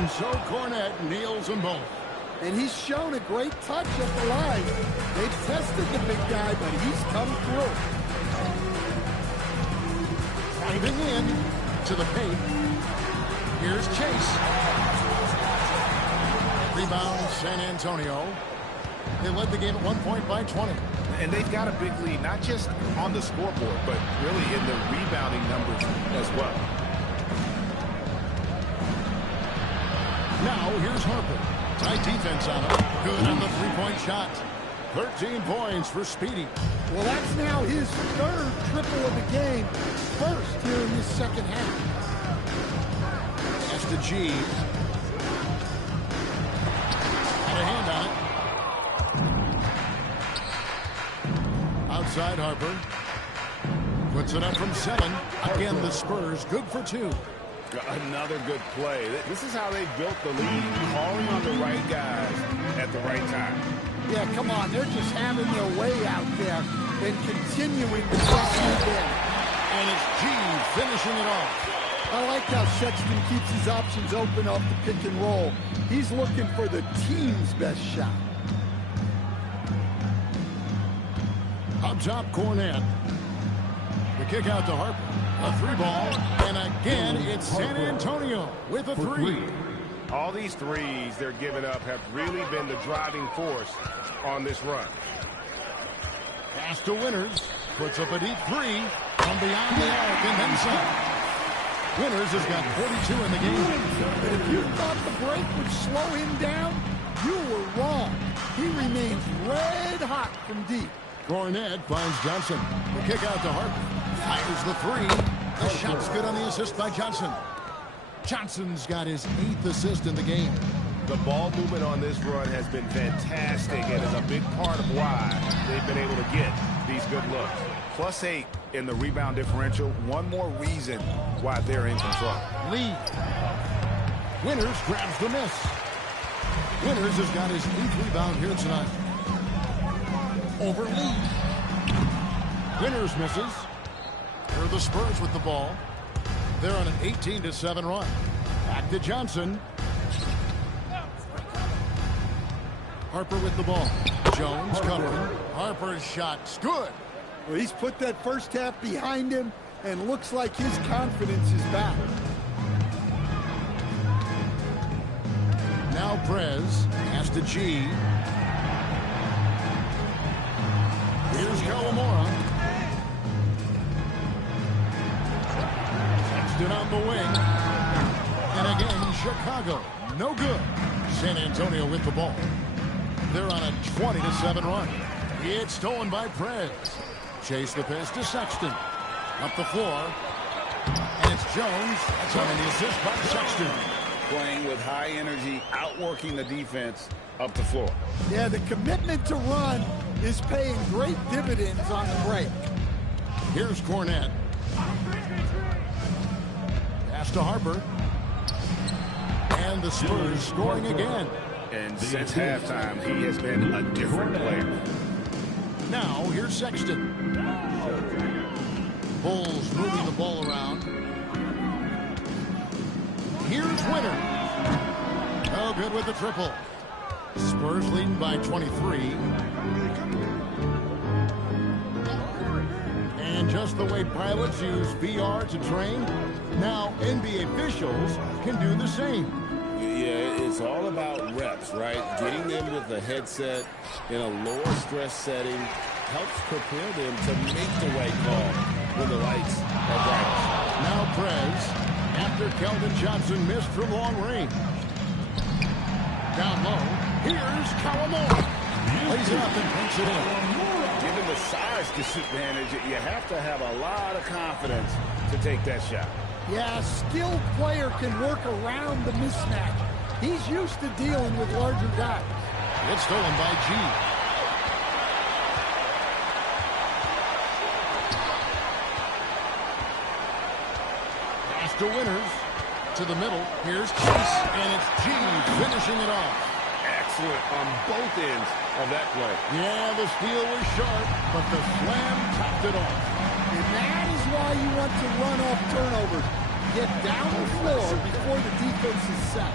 And so Cornette nails them both. And he's shown a great touch at the line. They've tested the big guy, but he's come through. Driving in to the paint. Here's Chase. Rebound, San Antonio. They led the game at 1 point by 20. And they've got a big lead, not just on the scoreboard, but really in the rebounding numbers as well. Now, here's Harper. Tight defense on him. Good on the three-point shot. 13 points for Speedy. Well, that's now his third triple of the game. First here in this second half. That's to G. Had a hand on it. Outside Harper. Puts it up from 7. Again, the Spurs good for 2. Another good play. This is how they built the lead, calling on the right guys at the right time. Yeah, come on. They're just having their way out there and continuing to press in. And it's G finishing it off. I like how Sexton keeps his options open off the pick and roll. He's looking for the team's best shot. Up top, Cornette. The kick out to Harper. A 3-ball. And again, it's San Antonio with a 3. All these threes they're giving up have really been the driving force on this run. Pass to Winters. Puts up a deep 3 from beyond the arc and then some. Winters has got 42 in the game. And if you thought the break would slow him down, you were wrong. He remains red hot from deep. Cornette finds Johnson. The kick out to Harper. Fires the 3. The shot's good on the assist by Johnson. Johnson's got his 8th assist in the game. The ball movement on this run has been fantastic and is a big part of why they've been able to get these good looks. +8 in the rebound differential. One more reason why they're in control. Lee. Winters grabs the miss. Winters has got his 8th rebound here tonight. Over Lee. Winters misses. Here are the Spurs with the ball. They're on an 18-7 run. Back to Johnson. Harper with the ball. Jones covering. Harper's shot's good. Well, he's put that first half behind him and looks like his confidence is back. Now Prez has to G. Here's Kawamura. Sexton on the wing. And again, Chicago. No good. San Antonio with the ball. They're on a 20-7 run. It's stolen by Prez. Chase the pass to Sexton. Up the floor. And it's Jones. That's on the assist by Sexton. Playing with high energy, outworking the defense up the floor. Yeah, the commitment to run is paying great dividends on the break. Here's Cornette. Pass to Harper. And the Spurs scoring again. And since halftime, he has been a different player. Now, here's Sexton. Bulls moving the ball around. Here's Winter. Oh, good with the triple. Spurs leading by 23. And just the way pilots use VR to train, now NBA officials can do the same. Yeah, it's all about reps, right? Getting them with the headset in a lower stress setting helps prepare them to make the right call when the lights are bright. Now Prez, after Keldon Johnson missed from long range. Down low, here's Kawamura. Lays it up and punks it in. Given the size disadvantage, you have to have a lot of confidence to take that shot. Yeah, a skilled player can work around the mismatch. He's used to dealing with larger guys. It's stolen by G. Pass to Winters. To the middle. Here's Chase. And it's G finishing it off. Excellent on both ends of that play. Yeah, the steal was sharp, but the slam topped it off. And that is why you want to run off turnovers. Get down the floor before the defense is set.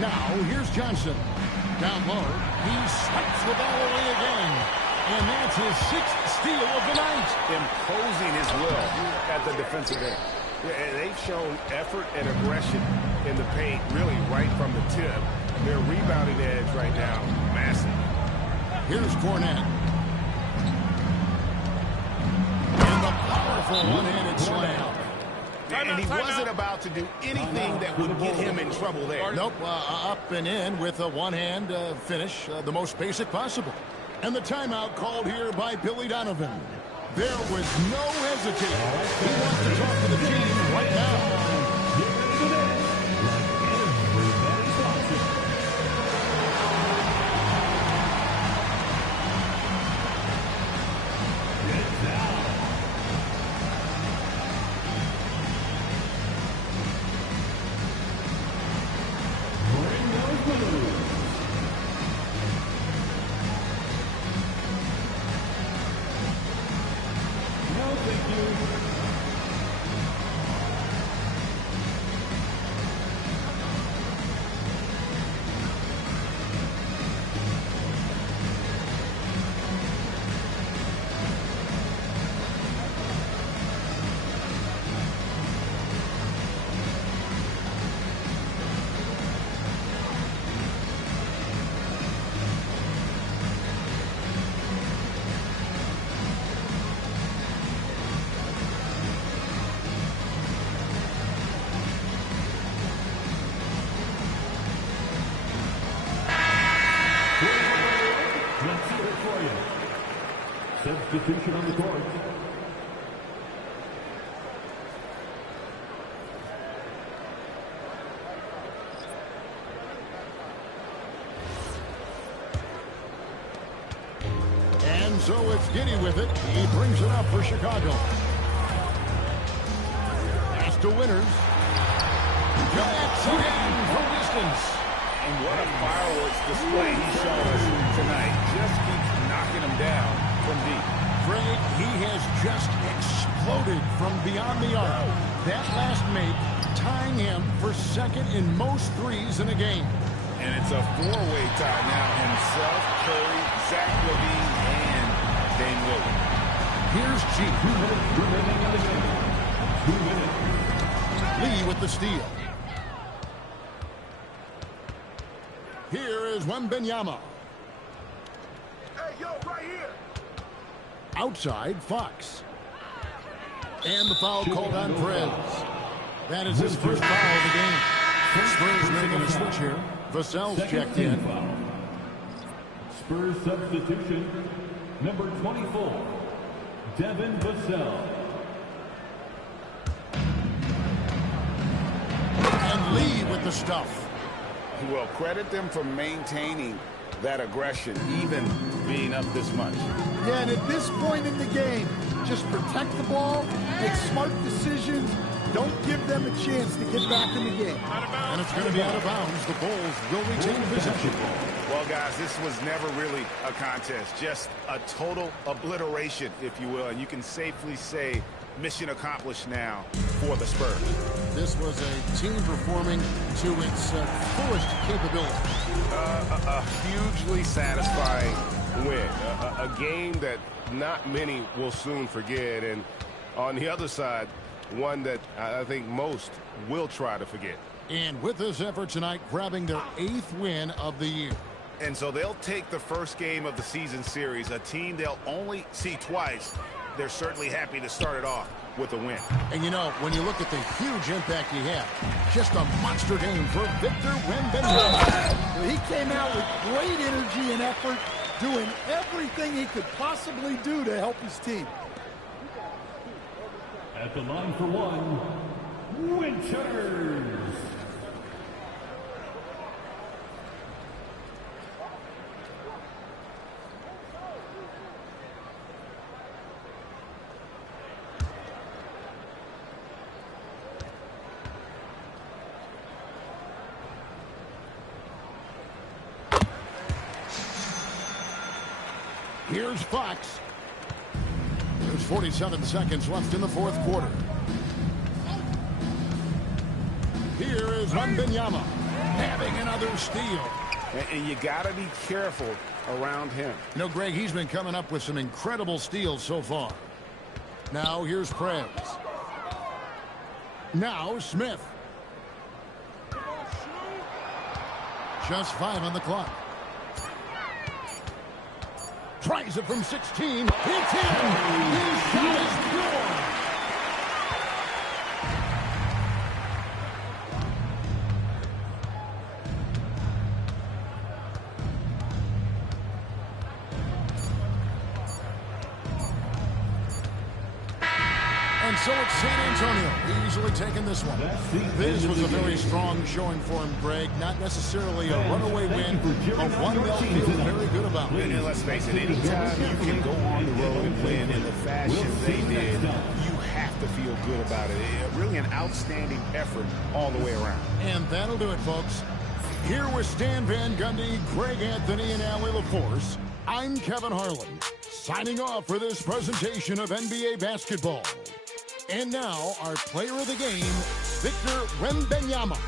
Now, here's Johnson. Down low, he swipes the ball away again. And that's his 6th steal of the night. Imposing his will at the defensive end. And they've shown effort and aggression in the paint, really right from the tip. Their rebounding edge right now, massive. Here's Cornette. And the powerful one-handed slam. And he wasn't about to do anything that would get him in trouble there. Nope, up and in with a one-hand finish, the most basic possible. And the timeout called here by Billy Donovan. There was no hesitating. He wants to talk to the team right now. Substitution on the court. And so it's Giddey with it. He brings it up for Chicago. Pass to Winters. Connects again from distance. And what a fireworks display he's shown us tonight. Just keeps knocking him down from deep. Greg, he has just exploded from beyond the arc. That last make tying him for second in most threes in a game. And it's a four-way tie now. Himself, Curry, Zach LaVine, and Dame Lillard. Here's G. 2 minutes remaining in the game. 2 minutes. Lee with the steal. Here is Wembanyama. Hey, yo, right here. Outside, Fox. And the foul called on Perez. That is his first foul of the game. Spurs making a switch here. Vassell's checked in. Spurs substitution, number 24, Devin Vassell. And Lee with the stuff. Well, credit them for maintaining that aggression, even being up this much. Yeah, and at this point in the game, just protect the ball, make smart decisions, don't give them a chance to get back in the game. And it's going to be out of bounds. The Bulls will retain possession. Well, guys, this was never really a contest, just a total obliteration, if you will, and you can safely say mission accomplished now for the Spurs. This was a team performing to its fullest capability. A hugely satisfying win, a game that not many will soon forget, and on the other side, one that I think most will try to forget. And with this effort tonight, grabbing their 8th win of the year. And so they'll take the first game of the season series, a team they'll only see twice. They're certainly happy to start it off with a win. And you know, when you look at the huge impact he had, just a monster game for Victor Wembanyama. He came out with great energy and effort, doing everything he could possibly do to help his team. At the line for one, Winters. Here's Fox. There's 47 seconds left in the fourth quarter. Here is Wembanyama. having another steal. And you got to be careful around him. You know, Greg, he's been coming up with some incredible steals so far. Now here's Prez. Now Smith. Just 5 on the clock. Tries it from 16. It's in. His shot is good. And so it's San Antonio easily taking this one. This was a very strong showing for him, Greg. Not necessarily a runaway win, but one they'll feel very good about. And let's face it, anytime you can go on the road and win in the fashion they did, you have to feel good about it. Really an outstanding effort all the way around. And that'll do it, folks. Here with Stan Van Gundy, Greg Anthony, and Allie LaForce, I'm Kevin Harlan, signing off for this presentation of NBA basketball. And now, our player of the game, Victor Wembanyama.